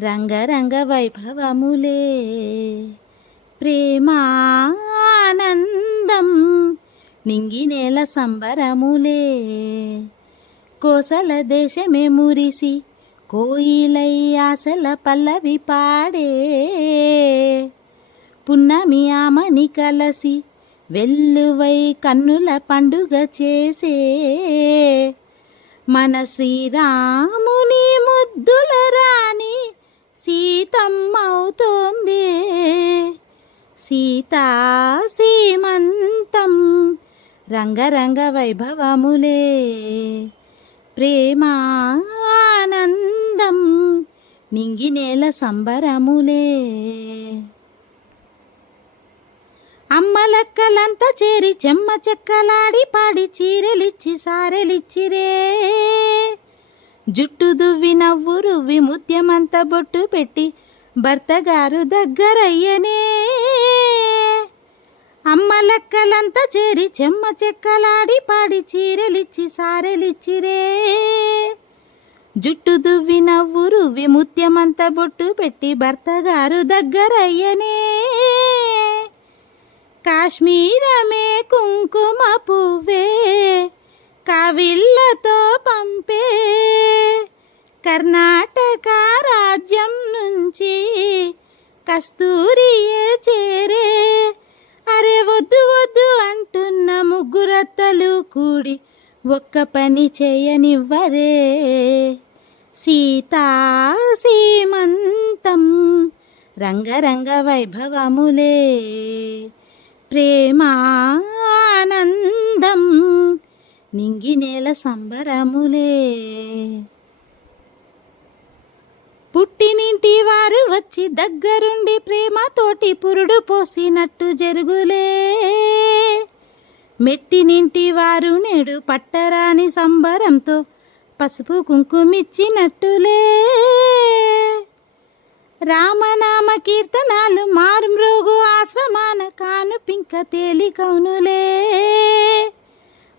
రంగరంగ వైభవములే ప్రేమానందం నింగినేల సంబరములే కోసల దేశమే మురిసి కోయిలై ఆశల పల్లవి పాడే పున్నమి ఆమని కలసి వెల్లువై కన్నుల పండుగ చేసే మన శ్రీరాముని ముద్దుల రాణి సీతమ్మవుతోంది సీతా సీమంతం రంగరంగ వైభవములే ప్రేమానందం నింగినేల సంబరములే అమ్మలక్కలంతా చేరి చెమ్మ చెక్కలాడి పాడి చీరెలిచ్చి సారెలిచ్చిరే జుట్టు దువ్వి నవ్వు రువ్వి ముత్యమంత బొట్టు పెట్టి భర్తగారు దగ్గరయ్యనే అమ్మలక్కలంతా చేరి చెమ్మ చెక్కలాడి పాడి చీరెలిచ్చి సారెలిచ్చిరే జుట్టు దువ్వి నవ్వు రువ్వి ముత్యమంత బొట్టు పెట్టి భర్తగారు దగ్గరయ్యనే కాశ్మీరమే కుంకుమ పువ్వే కవిళ్ళతో పంపే కర్ణాటక రాజ్యం నుంచి కస్తూరియే చేరే అరే వద్దు వద్దు అంటున్న ముగ్గురత్తలు కూడి ఒక్క పని చేయనివ్వరే సీతా సీమంతం రంగరంగ వైభవములే ప్రేమానందం నింగినేల సంబరములే పుట్టినింటి వారు వచ్చి దగ్గరుండి ప్రేమతోటి పురుడు పోసినట్టు జరుగులే మెట్టినింటి వారు నేడు పట్టరాని సంబరంతో పసుపు కుంకుమిచ్చినట్టులే రామనామ కీర్తనాలు మారుమ్రోగు ఆశ్రమాన కాను పింక తేలికౌనులే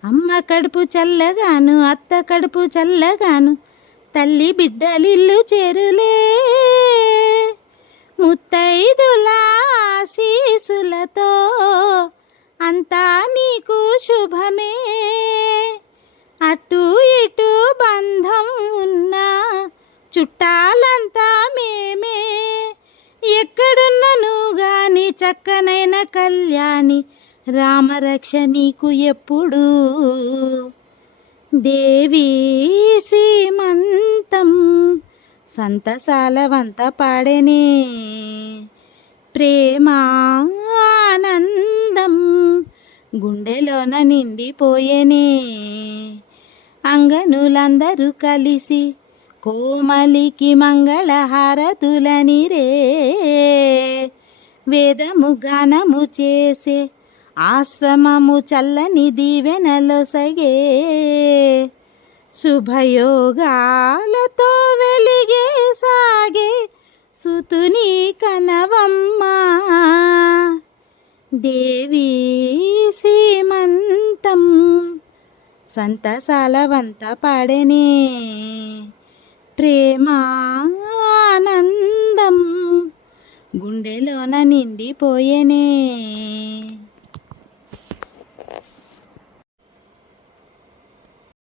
అమ్మ కడుపు చల్లగాను అత్త కడుపు చల్లగాను తల్లి బిడ్డలిల్లు చేరులే ముత్తైదుల ఆశీసులతో అంతా నీకు శుభమే అటు ఇటు బంధం ఉన్నా చుట్టాలంతా మేమే ఎక్కడున్నను గాని చక్కనైన కళ్యాణి రామరక్ష నీకు ఎప్పుడు దేవీ సీమంతం సంతసాలవంత పాడెనే ప్రేమానందం గుండెలోన నిండిపోయేనే అంగనులందరూ కలిసి కోమలికి మంగళహారతులనిరే వేదము గానము చేసే ఆశ్రమము చల్లని దీవెనలొసగే శుభయోగాలతో వెలిగే సాగే సుతుని కనవమ్మా దేవీ సీమంతం సంతసాలవంత పాడెనే ప్రేమానందం గుండెలోన నిండిపోయేనే